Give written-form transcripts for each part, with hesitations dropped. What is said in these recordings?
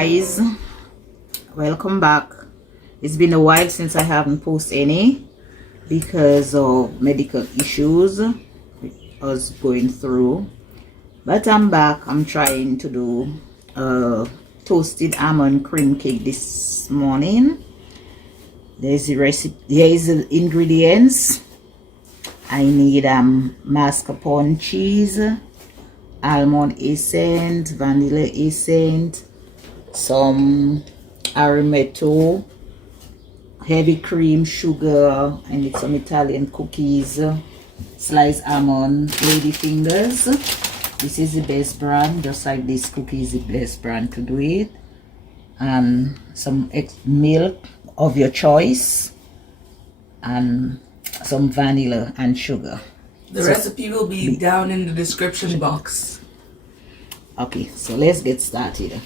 guys, welcome back. It's been a while since I haven't posted any because of medical issues I was going through, but I'm back. I'm trying to do a toasted almond cream cake this morning. There's the recipe, here is the ingredients. I need mascarpone cheese, almond essence, vanilla essence, some arametto, heavy cream, sugar. I need some Italian cookies, sliced almond, lady fingers. This is the best brand, just like this cookie is the best brand to do it. And some milk of your choice, and some vanilla and sugar. The recipe will be down in the description box. Okay, so let's get started.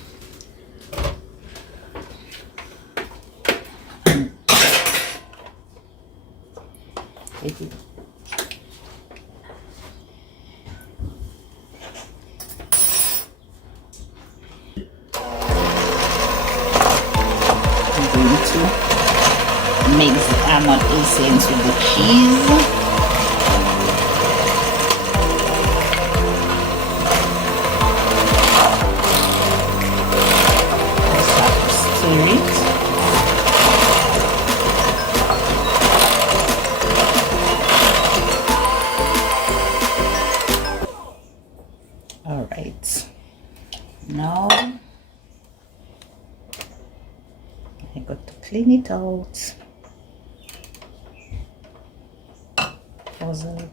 Take it. I'm going to mix the almond essence with the cheese. Stir it. All right, now I got to clean it out. Puzzle.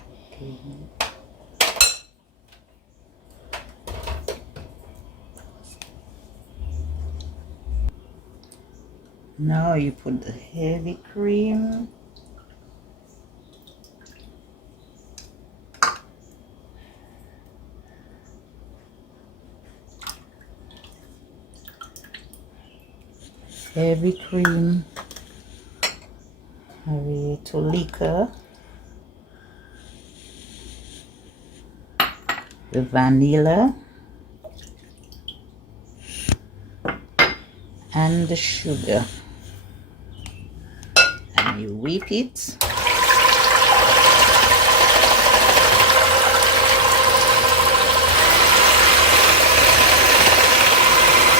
Now you put the heavy cream. Heavy cream, to liquor, the vanilla, and the sugar, and you whip it.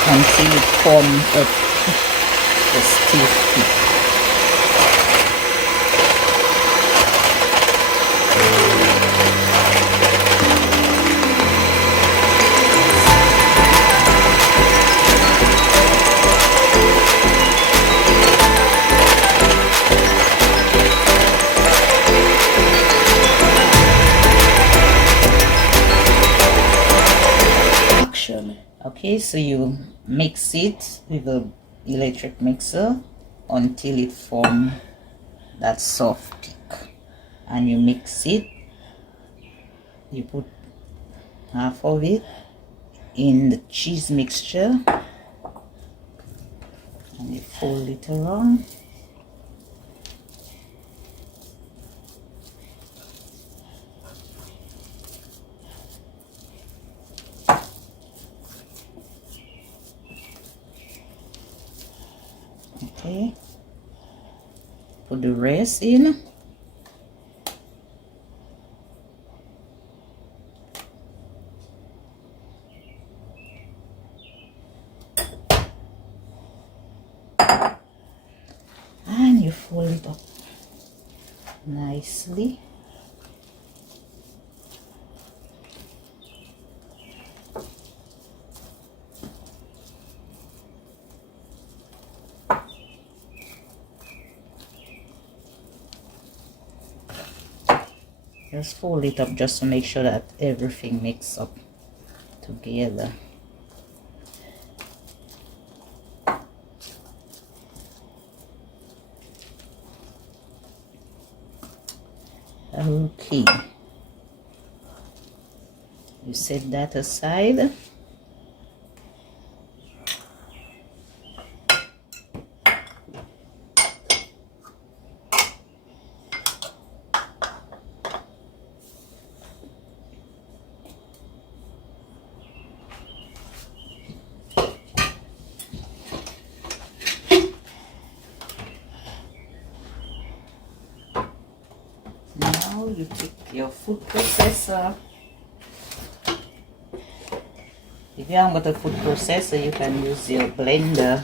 Until it forms a stiff peak. Okay, so you mix it with an electric mixer until it forms that soft peak, and you mix it. You put half of it in the cheese mixture and you fold it around. Okay, put the rest in. And you fold it up nicely. Just fold it up just to make sure that everything mixes up together. Okay, you set that aside. you take your food processor. If you haven't got a food processor, you can use your blender.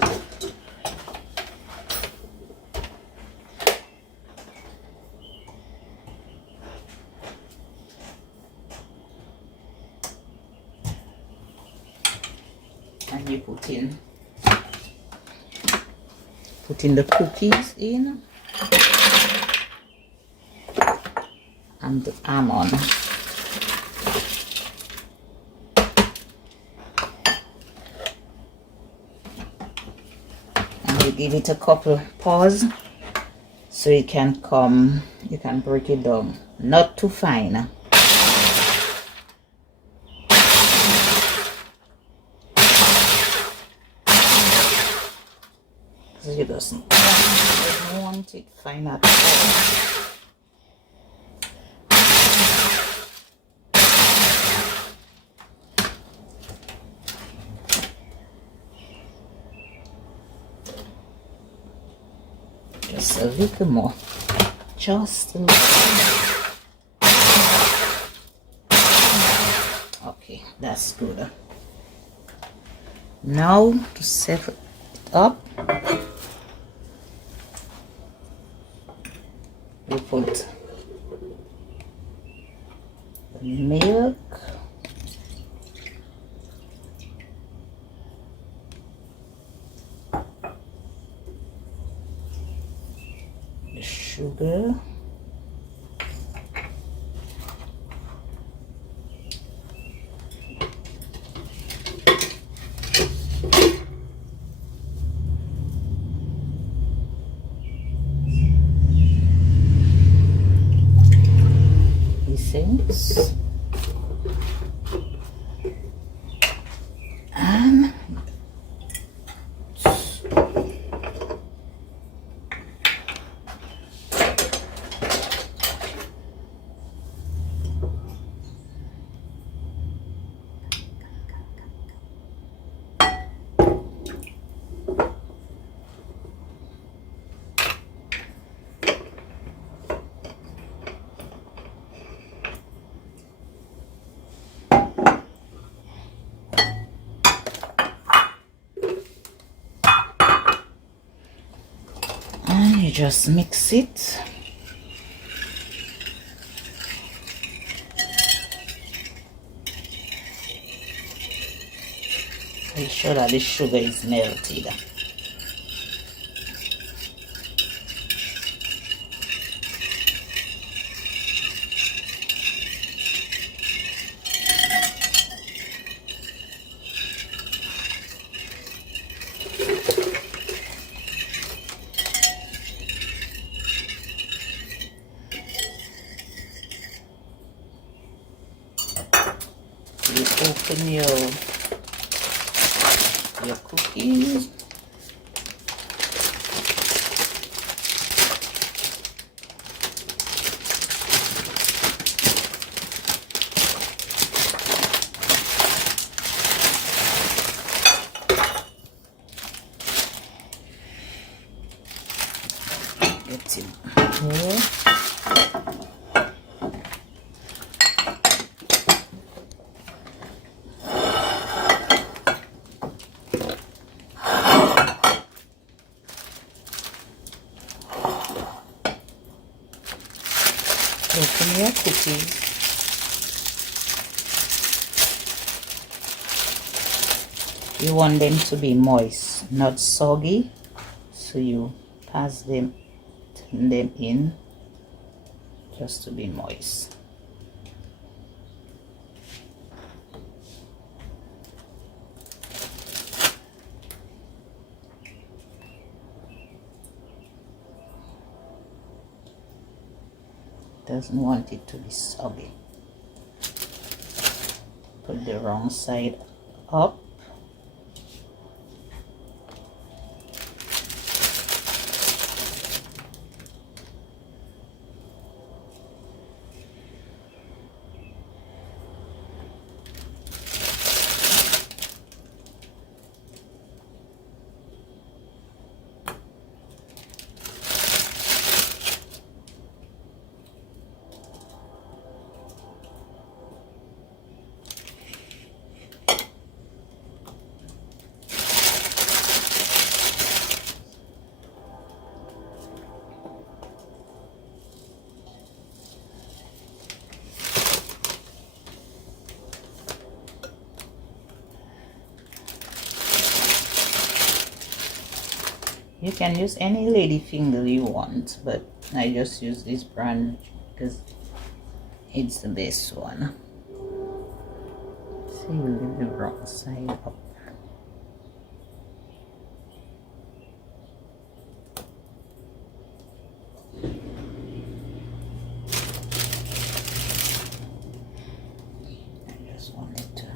And you put in the cookies in and the almond. And you give it a couple pause so it can come, you can break it down. Not too fine. You don't want it fine at all. Just a little more. Just a little. Okay, that's good. Now to set it up, we put the milk, the sugar, essence, and you just mix it. Make sure that the sugar is melted. You open your cookies. Get it here. Open your cookies. You want them to be moist, not soggy, so you pass them, turn them in just to be moist. Doesn't want it to be soggy. Put the wrong side up. You can use any lady finger you want, but I just use this brand because it's the best one. See, we'll leave the wrong side up. I just want it to.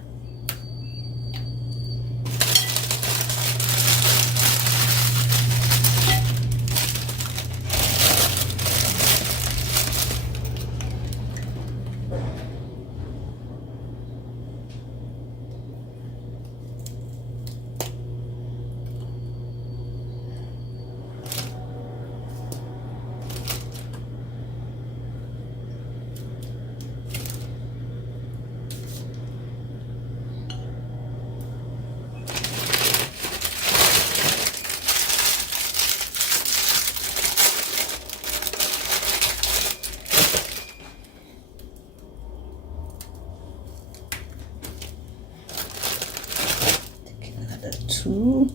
Two.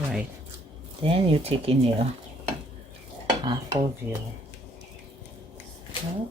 Right, then you take in your half of your stuff.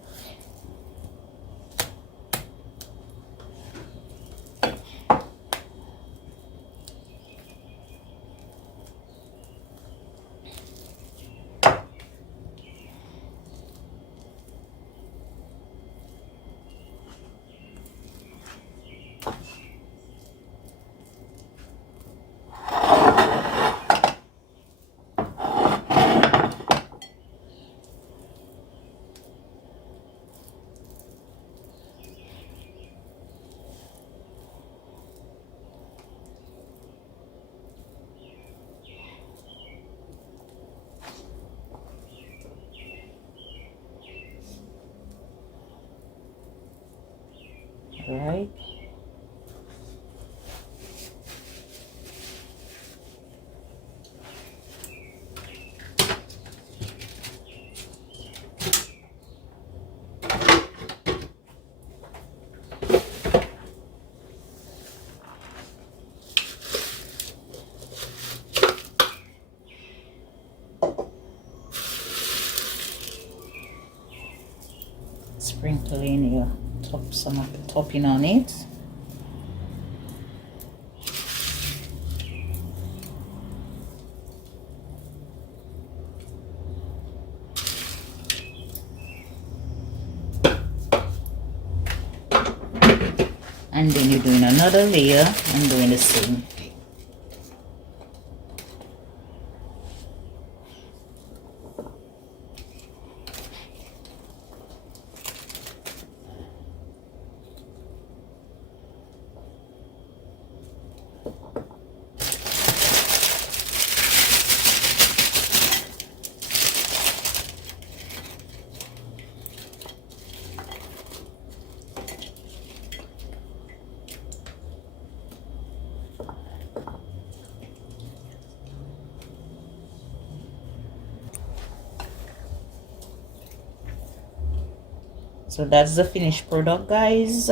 Right. Sprinkle in your some of the topping on it. And then you're doing another layer and doing the same. So that's the finished product, guys,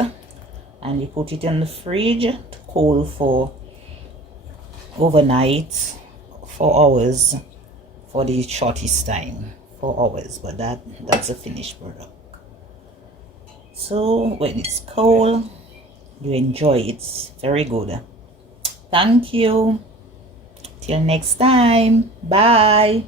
and you put it in the fridge to cool for overnight, 4 hours for the shortest time, 4 hours, but that's a finished product. So when it's cold, you enjoy it. Very good. Thank you. Till next time. Bye.